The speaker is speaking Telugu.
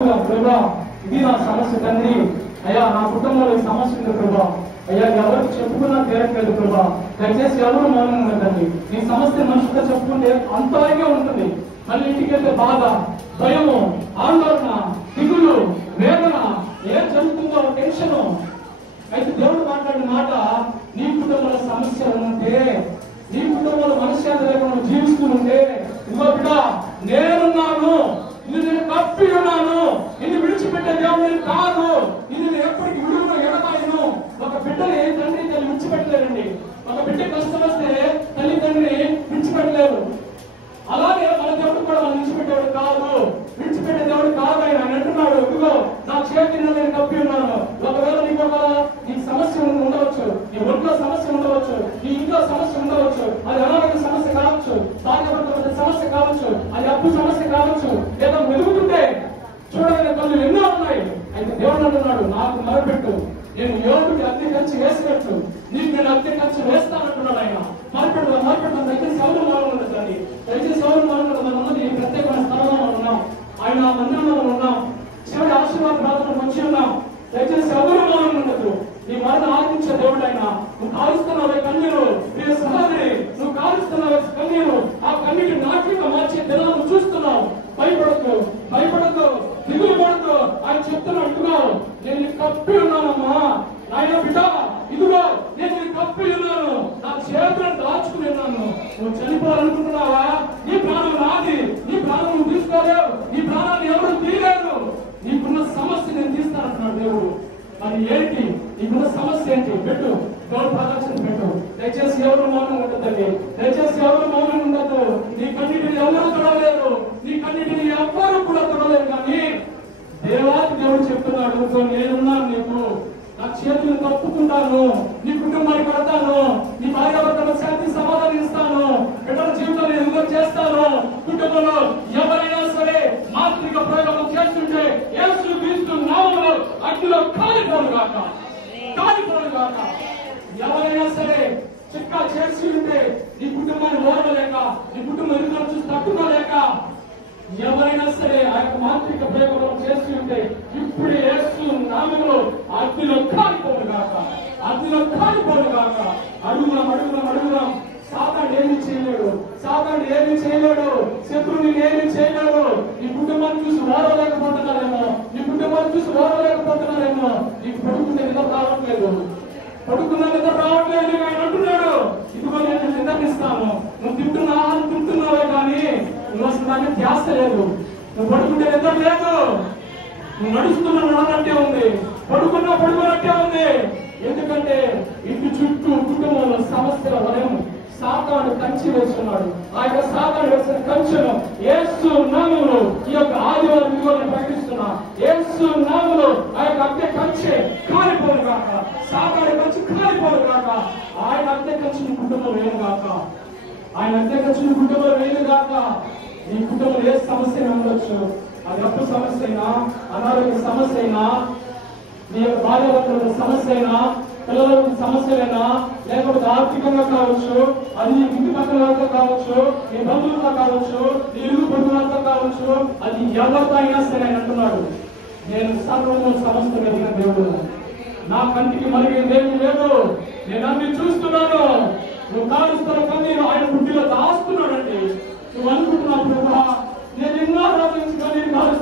ప్రభా ఇది నా సమస్య తండ్రి. అయ్యా నా కుటుంబంలో ఈ సమస్య ఉంది ప్రభా. అయ్యా ఎవరికి చెప్పుకున్నా తీరట్లేదు ప్రభా. దయచేసి ఎవరు మౌనం ఉండదండి. నీ సమస్య మనుషులతో చెప్పుకుంటే అంతలాగే ఉంటుంది. మళ్ళీ ఇంటికి వెళ్తే బాధ, భయము, ఆందోళన, దిగులు, వేదన, ఏం జరుగుతుందో టెన్షన్. అయితే దేవుడు మాట్లాడిన మాట, నీ కుటుంబంలో సమస్యలు ఉంటే, నీ కుటుంబంలో మనశ్శాంతి లేకుండా జీవిస్తూ ఉంటే, ఇదిగో బిడ్డ నేనున్నాను, ఇది నేను కప్పి ఉన్నాను, ఇది విడిచిపెట్టే దేవుడు కాదు, ఇది నేను ఎప్పటికీ విడుదల ఎడబాయను. ఒక బిడ్డని తండ్రి తల్లి విడిచిపెట్టలేరండి. ఒక బిడ్డ కష్టం వస్తే తల్లిదండ్రిని విడిచిపెట్టలేరు. అలాగే మన దేవుడు కూడా మనం విడిచిపెట్టేవాడు కాదు, విడిచిపెట్టే దేవుడు కాదు. ఆయన అంటున్నాడు, ఇదిగో నా చేతి నేను కప్పి ఉన్నాను. ఒకవేళ నీకు సమస్య ఉండవచ్చు, నీ ఒంట్లో సమస్య ఉండవచ్చు, నీ ఇంట్లో సమస్య ఉండవచ్చు, అది అనారోగ్య సమస్య కావచ్చు, భార్యాభర్తల సమస్య కావచ్చు, అది అప్పు సమస్య కావచ్చు, లేదా వెలుగుతుంటే చూడలేని కళ్ళు ఎన్నో ఉన్నాయి. అయితే దేవుడు అంటున్నాడు, నాకు మొరపెట్టు, నేను యోగుడికి అద్దె ఖర్చు వేసినట్టు నీకు నేను అద్దె ఖర్చు వేస్తానంటున్నాడు. ఆయన మొరపెట్టు దయచేసి ఎవరు మౌనం ఉండదండి. దయచేసి ఎవరు మౌనం ఉండదు. మనమంది ప్రత్యేకమైన స్థలంలో మనం ఉన్నాం, ఆయన మందిరంలో మనం ఉన్నాం, చివరి ఆశీర్వాద ప్రాంతంలో వచ్చి ఉన్నాం. దయచేసి ఎవరు మౌనం ఉండదు. నీ మరణ ఆలోచించే దేవుడు ఆయన. నువ్వు కాలుస్తున్నావే కన్నీరు, ప్రియ సహోదరి, నువ్వు కాలుస్తున్నావే కన్నీరు, ఆ కన్నీటి నాట్యంగా మార్చే దినాలను చూస్తున్నావు. భయపడద్దు, దిగులు పడద్దు. ఆయన చెప్తున్నట్టుగా, నేను కప్పి ఉన్నానమ్మా నాయన బిడ్డ, ఇదిగో నేను కప్పి ఉన్నాను, నా చేతులను దాచుకుని ఉన్నాను. నువ్వు చనిపోవాలనుకుంటున్నావా? నీ ప్రాణం నాది, నీ ప్రాణం నువ్వు తీసుకోలేవు, నీ ప్రాణాన్ని ఎవరు తీయలేరు. నీకున్న సమస్య నేను తీస్తానంటున్నాడు దేవుడు. మరి ఏంటి నీకున్న సమస్య? ఏంటి? పెట్టు, దేవుడు ప్రదర్శన పెట్టు. దయచేసి ఎవరు మౌనం ఉండదండి. దయచేసి ఎవరు మౌనం ఉండదు. నీ కన్నిటిని ఎవరు తొడలేరు, నీ కన్నిటిని ఎవ్వరు కూడా తొడలేరు. కానీ దేవాది దేవుడు చెప్తున్నాడు, నేనున్నాను నీకు, నా చేతులను తప్పుకుంటాను, నీ కుటుంబాన్ని కడతాను, నీ భార్యాభర్తల శాంతి సమాధానం ఇస్తాను, బిడ్డల జీవితంలో ఎదుగు చేస్తాను. కుటుంబంలో ఎవరైనా సరే మాంత్రిక ప్రయోగం చేస్తుంటే యేసు క్రీస్తు నామములో అగ్నిలో కాలిపోను గాక. ఎవరైనా సరే చిక్కా చేసి ఉంటే, నీ కుటుంబాన్ని ఓడలేక, నీ కుటుంబం ఎదుగుదల చూసి తట్టుకోలేక, ఎవరైనా సరే ఆ యొక్క మాంత్రిక ప్రయోగం చేసి ఉంటే ఇప్పుడు యేసు నామములో అగ్నిలో కాలిపోను గాక. అడుగుదాం. సాతాను ఏమి చేయలేడు, శత్రువుని ఏమి చేయలేడు. నీ కుటుంబాన్ని చూసి ఓడలేకపోతున్నారేమో, నీకు పడుకునే నిద్ర రావట్లేదు, ఆయన అంటున్నాడు, ఇదిగో నేను నిద్రనిస్తాను. నువ్వు తింటున్న ఆహారం తింటున్నావే కానీ నువ్వు అసలు దాన్ని ధ్యాస లేదు. నువ్వు పడుకుంటే నిద్ర లేదు, నువ్వు నడుస్తున్న నడనట్టే ఉంది, పడుకున్నట్టే ఉంది. ఎందుకంటే ఇంటి చుట్టూ కుటుంబంలో సమస్యల వలయం సాతాను కంచి వేస్తున్నాడు. ఆ యొక్క సాతాను వేసిన కంచెను యేసు నామములో ఈ యొక్క ఆదివారం విలువలను ప్రకటిస్తున్నా. యేసు నామములో ఆ యొక్క అద్దె కంచె కాలిపోను గాక, సాతాను కంచి కాలిపోను గాక. ఆయన అద్దె కంచెని కుటుంబం వేయను గాక, నీ కుటుంబంలో ఏ సమస్య ఉండొచ్చు, అది అప్పు సమస్య అయినా, అనారోగ్య సమస్య అయినా, నీ యొక్క భార్యాభర్తల సమస్య అయినా, పిల్లల సమస్యలైనా, లేకపోతే ఆర్థికంగా కావచ్చు, అది నీ ఇంటి పక్కన వాళ్ళతో కావచ్చు, నీ బంధువులతో కావచ్చు, నీ ఇల్లు పొరుగులతో కావచ్చు, అది ఎవరితో అయినా సరే ఆయన అంటున్నాడు, నేను సర్వము సమస్త కలిగిన దేవుడు, నా కంటికి మరిగేదేమీ లేదు, నేను అన్ని చూస్తున్నాను. నువ్వు కాలుస్తున్న కన్నీరు ఆయన బుద్ధిలో దాస్తున్నాడండి. నువ్వు అనుకుంటున్నావు, నేను ఎన్నో రోజుల నుంచి కన్నీరు కాలుస్తున్నాను.